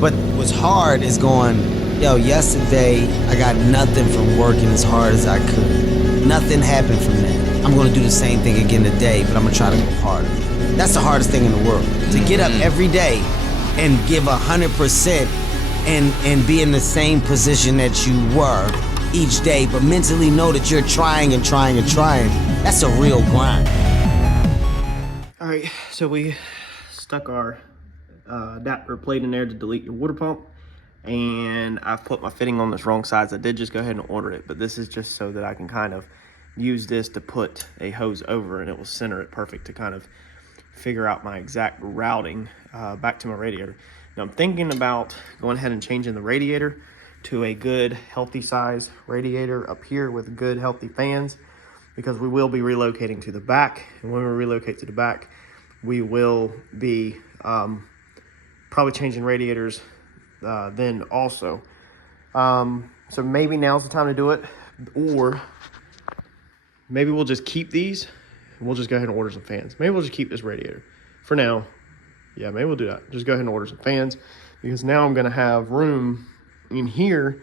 But what's hard is going, yo, yesterday I got nothing from working as hard as I could. Nothing happened from that. I'm gonna do the same thing again today, but I'm gonna try to go harder. That's the hardest thing in the world. To get up every day and give 100% and be in the same position that you were each day, but mentally know that you're trying and trying and trying. That's a real grind. All right, so we stuck our adapter plate in there to delete your water pump, and I've put my fitting on this wrong size. I did just go ahead and order it, but this is just so that I can kind of use this to put a hose over, and it will center it perfect to kind of figure out my exact routing back to my radiator. Now I'm thinking about going ahead and changing the radiator to a good healthy size radiator up here with good healthy fans, because we will be relocating to the back, and when we relocate to the back, we will be probably changing radiators then also. So maybe now's the time to do it, or maybe we'll just keep these and we'll just go ahead and order some fans. Maybe we'll just keep this radiator for now. Yeah, maybe we'll do that. Just go ahead and order some fans, because now I'm gonna have room in here,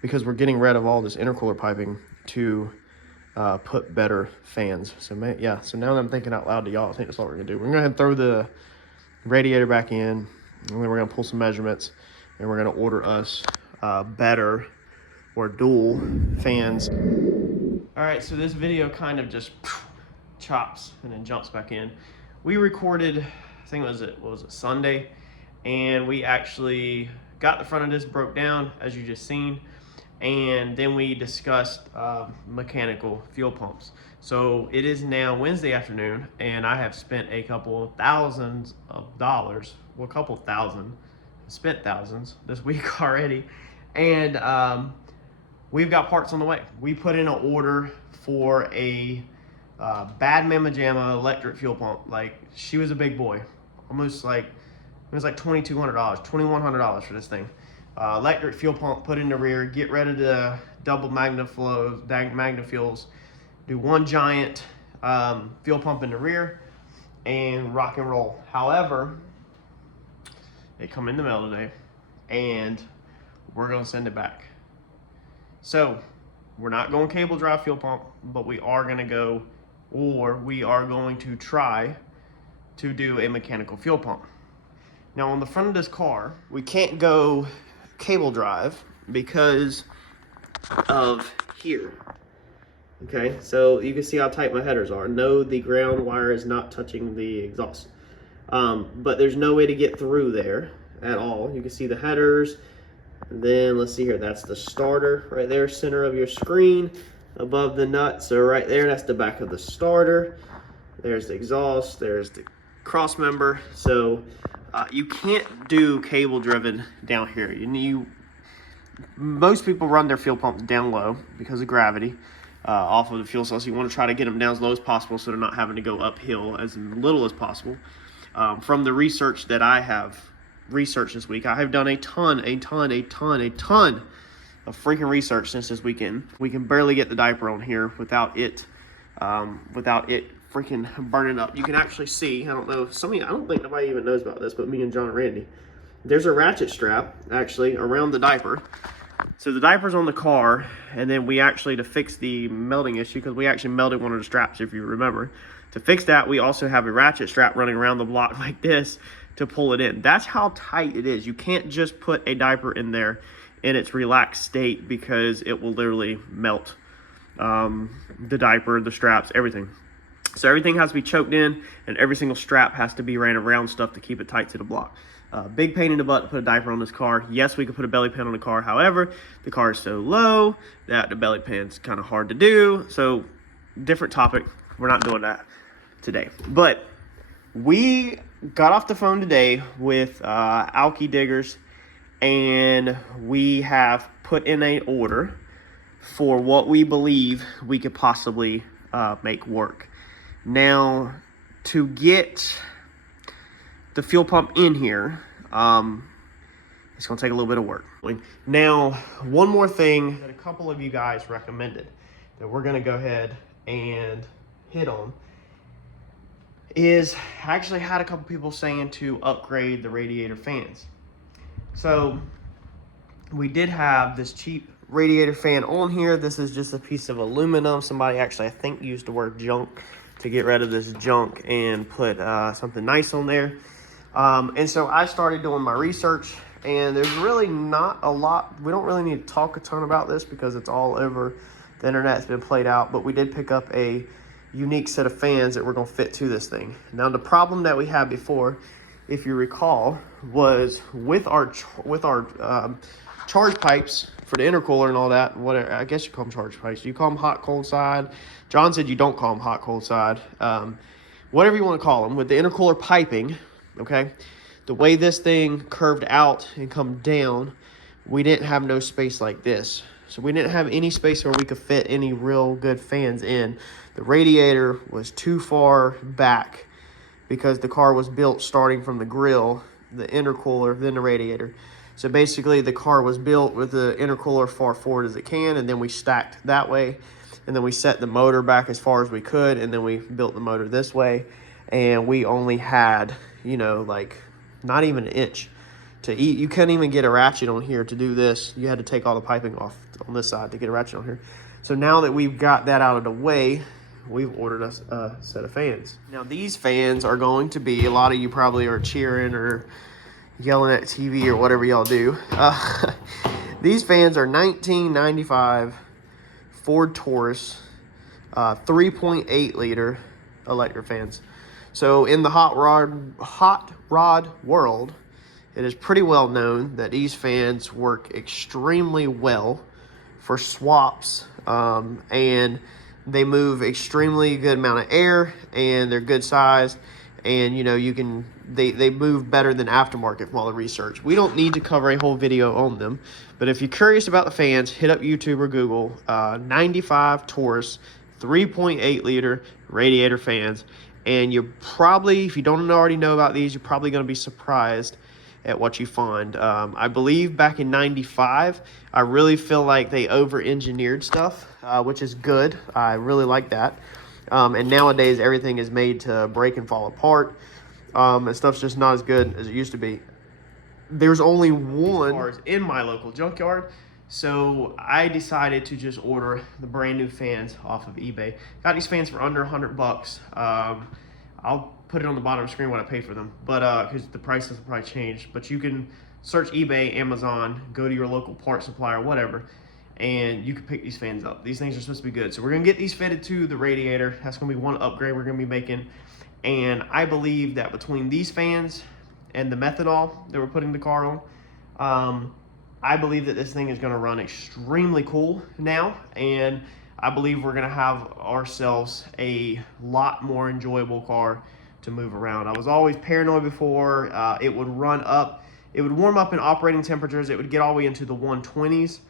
because we're getting rid of all this intercooler piping to put better fans. So so now that I'm thinking out loud to y'all, I think that's what we're gonna do. We're gonna go ahead and throw the radiator back in, and then we're gonna pull some measurements, and we're gonna order us better or dual fans. All right, so this video kind of just chops and then jumps back in. We recorded, I think what was it, Sunday, and we actually got the front of this broke down, as you just seen, and then we discussed mechanical fuel pumps. So it is now Wednesday afternoon, and I have spent a couple thousands of dollars, well, a couple thousand, spent thousands this week already, and we've got parts on the way. We put in an order for a bad mamma jamma electric fuel pump. Like, she was a big boy, almost like, it was like $2,200, $2,100 for this thing. Electric fuel pump put in the rear, get rid of the double magna-fuels, do one giant fuel pump in the rear, and rock and roll. However, they come in the mail today, and we're gonna send it back. So we're not going cable drive fuel pump, but we are gonna go, or we are going to try to do a mechanical fuel pump. Now on the front of this car, we can't go cable drive because of here. Okay, so you can see how tight my headers are. No, the ground wire is not touching the exhaust. But there's no way to get through there at all. You can see the headers. And then let's see here, that's the starter right there, center of your screen, above the nut. So right there, that's the back of the starter. There's the exhaust, there's the cross member. So you can't do cable driven down here. Most people run their fuel pumps down low because of gravity off of the fuel cell. So you want to try to get them down as low as possible so they're not having to go uphill as little as possible. From the research that I have research this week, I have done a ton of freaking research since this weekend. We can barely get the diaper on here without it freaking burning up. You can actually see, I don't know, I don't think nobody even knows about this but me and John and Randy. There's a ratchet strap actually around the diaper. So the diaper's on the car, and then we actually, to fix the melting issue, because we actually melted one of the straps, if you remember, to fix that, we also have a ratchet strap running around the block like this to pull it in. That's how tight it is. You can't just put a diaper in there in its relaxed state, because it will literally melt the diaper, the straps, everything. So everything has to be choked in, and every single strap has to be ran around stuff to keep it tight to the block. Big pain in the butt to put a diaper on this car. Yes, we could put a belly pan on the car. However, the car is so low that the belly pan's kind of hard to do. So different topic. We're not doing that today. But we got off the phone today with Alki Diggers, and we have put in an order for what we believe we could possibly make work. Now, to get the fuel pump in here, it's going to take a little bit of work. Now, one more thing that a couple of you guys recommended that we're going to go ahead and hit on is, I actually had a couple people saying to upgrade the radiator fans. So we did have this cheap radiator fan on here. This is just a piece of aluminum. Somebody actually, I think, used the word junk to get rid of this junk and put something nice on there. And so I started doing my research, and there's really not a lot. We don't really need to talk a ton about this because it's all over the internet. It's been played out, but we did pick up a unique set of fans that we're going to fit to this thing. Now, the problem that we had before, if you recall, was with our charge pipes for the intercooler and all that. Whatever, I guess you call them charge pipes. You call them hot, cold side. John said you don't call them hot, cold side. Whatever you want to call them. With the intercooler piping, okay, the way this thing curved out and come down, we didn't have no space like this. So we didn't have any space where we could fit any real good fans in. The radiator was too far back because the car was built starting from the grill, the intercooler, then the radiator. So basically the car was built with the intercooler far forward as it can, and then we stacked that way, and then we set the motor back as far as we could, and then we built the motor this way, and we only had, you know, like not even an inch to eat. You couldn't even get a ratchet on here to do this. You had to take all the piping off on this side to get a ratchet on here. So now that we've got that out of the way, we've ordered us a set of fans. Now these fans are going to be, a lot of you probably are cheering or yelling at TV or whatever y'all do. These fans are 1995 Ford Taurus 3.8 liter electric fans. So in the hot rod world, it is pretty well known that these fans work extremely well for swaps, and they move extremely good amount of air, and they're good size, and you know, you can they move better than aftermarket from all the research. We don't need to cover a whole video on them, but if you're curious about the fans, hit up YouTube or Google 95 Taurus 3.8 liter radiator fans, and you're probably, if you don't already know about these, you're probably going to be surprised at what you find. I believe back in 95, I really feel like they over-engineered stuff, which is good. I really like that. And nowadays, everything is made to break and fall apart, and stuff's just not as good as it used to be. There's only one cars in my local junkyard, so I decided to just order the brand new fans off of eBay. Got these fans for under $100. I'll put it on the bottom of the screen what I paid for them, but because the prices will probably change. But you can search eBay, Amazon, go to your local part supplier, whatever, and you can pick these fans up. These things are supposed to be good. So we're gonna get these fitted to the radiator. That's gonna be one upgrade we're gonna be making. And I believe that between these fans and the methanol that we're putting the car on, I believe that this thing is gonna run extremely cool now, and I believe we're gonna have ourselves a lot more enjoyable car to move around. I was always paranoid before. It would run up, it would warm up in operating temperatures. It would get all the way into the 120s,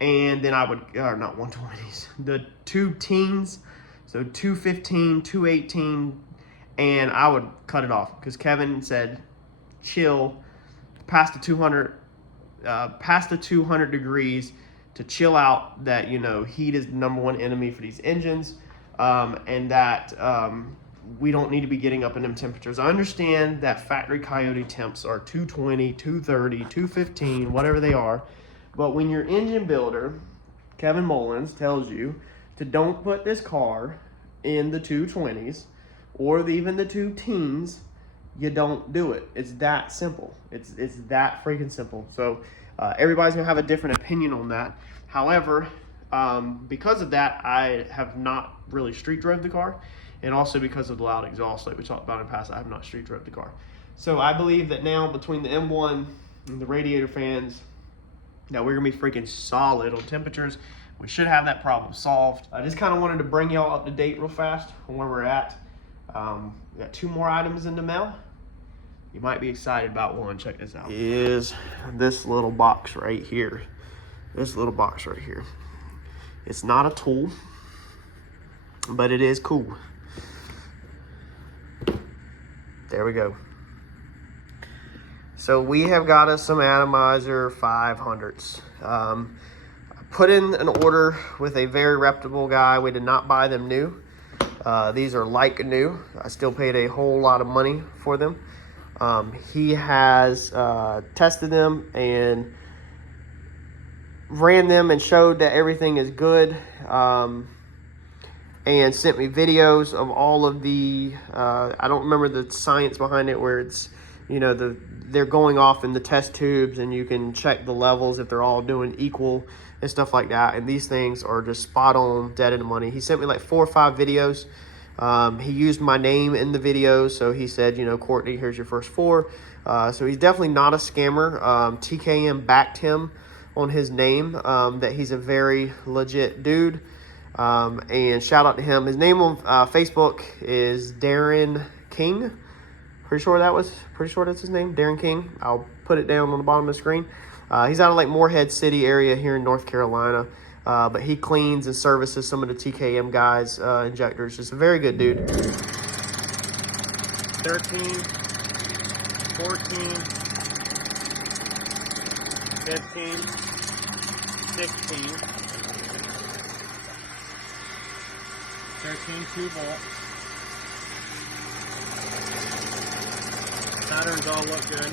and then I would, not 120s, the 2 teens, so 215, 218, and I would cut it off because Kevin said, chill past the 200 degrees to chill out, that, you know, heat is the #1 enemy for these engines, and that we don't need to be getting up in them temperatures. I understand that factory Coyote temps are 220, 230, 215, whatever they are, but when your engine builder, Kevin Mullins, tells you to don't put this car in the 220s or even the 2 teens, you don't do it. It's that simple. It's that freaking simple. So everybody's gonna have a different opinion on that. However, because of that, I have not really street drove the car, and also because of the loud exhaust like we talked about in the past, I have not street drove the car. So I believe that now between the M1 and the radiator fans, that we're gonna be freaking solid on temperatures. We should have that problem solved. I just kind of wanted to bring y'all up to date real fast on where we're at. We got 2 more items in the mail. You might be excited about one. Check this out. Is this little box right here. This little box right here. It's not a tool, but it is cool. There we go. So we have got us some Atomizer 500s. I put in an order with a very reputable guy. We did not buy them new. These are like new. I still paid a whole lot of money for them. He has tested them and ran them and showed that everything is good, and sent me videos of all of the I don't remember the science behind it, where it's, you know, they're going off in the test tubes and you can check the levels if they're all doing equal and stuff like that, and these things are just spot on, dead in the money. He sent me like 4 or 5 videos. He used my name in the videos, so he said, you know, Courtney, here's your first 4. So he's definitely not a scammer. TKM backed him on his name, that he's a very legit dude. And shout out to him. His name on Facebook is Darren King. Pretty sure that's his name, Darren King. I'll put it down on the bottom of the screen. He's out of like Morehead City area here in North Carolina. But he cleans and services some of the TKM guys' injectors. Just a very good dude. 13, 14, 15, 16, 13, 2 volts. Patterns all look good.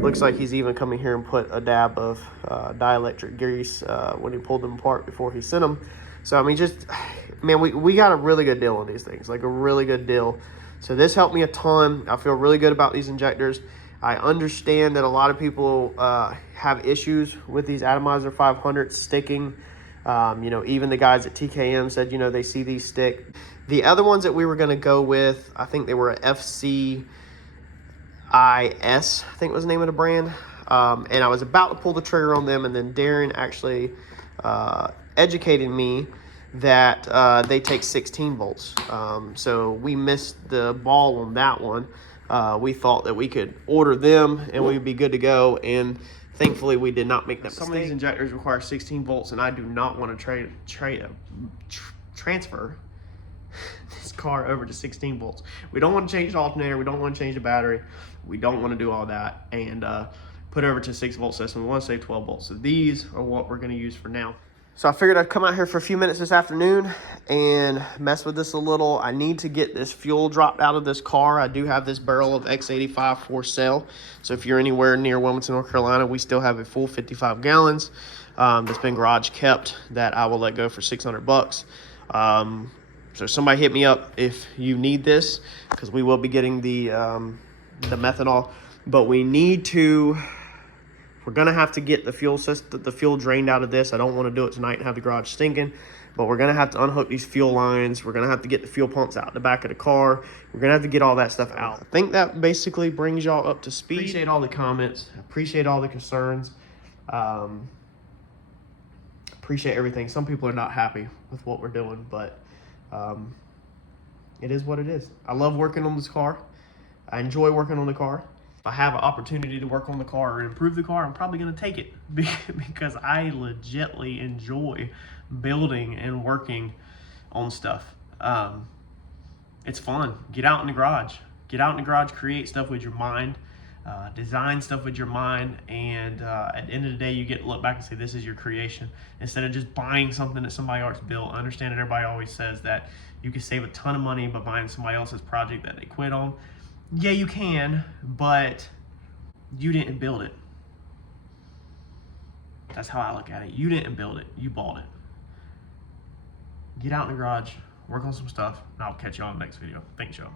Looks like he's even coming here and put a dab of dielectric grease when he pulled them apart before he sent them. So, I mean, just, man, we got a really good deal on these things, like a really good deal. So this helped me a ton. I feel really good about these injectors. I understand that a lot of people have issues with these Atomizer 500s sticking. You know, even the guys at TKM said, you know, they see these stick. The other ones that we were going to go with, I think they were a FCIS, I think was the name of the brand. And I was about to pull the trigger on them, and then Darren actually educated me that they take 16 volts. So we missed the ball on that one. We thought that we could order them and we'd be good to go, and thankfully we did not make that mistake. Some of these injectors require 16 volts, and I do not want to transfer this car over to 16 volts. We don't want to change the alternator, we don't want to change the battery, we don't want to do all that and put over to 6-volt system. We want to say 12 volts. So these are what we're going to use for now. So I figured I'd come out here for a few minutes this afternoon and mess with this a little. I need to get this fuel dropped out of this car. I do have this barrel of X85 for sale. So if you're anywhere near Wilmington, North Carolina, we still have a full 55 gallons that's been garage kept that I will let go for 600 bucks. So somebody hit me up if you need this, because we will be getting the methanol, but we need to, we're gonna have to get the fuel system, the fuel drained out of this. I don't want to do it tonight and have the garage stinking, but we're gonna have to unhook these fuel lines. We're gonna have to get the fuel pumps out the back of the car. We're gonna have to get all that stuff out. I think that basically brings y'all up to speed. Appreciate all the comments. Appreciate all the concerns. Appreciate everything. Some people are not happy with what we're doing, but it is what it is. I love working on this car. I enjoy working on the car. If I have an opportunity to work on the car or improve the car, I'm probably going to take it because I legitimately enjoy building and working on stuff. It's fun. Get out in the garage. Get out in the garage, create stuff with your mind, design stuff with your mind, and at the end of the day, you get to look back and say, this is your creation, instead of just buying something that somebody else built. I understand that everybody always says that you can save a ton of money by buying somebody else's project that they quit on. Yeah, you can, but you didn't build it. That's how I look at it. You didn't build it, you bought it. Get out in the garage, work on some stuff, and I'll catch you on the next video. Thanks, y'all.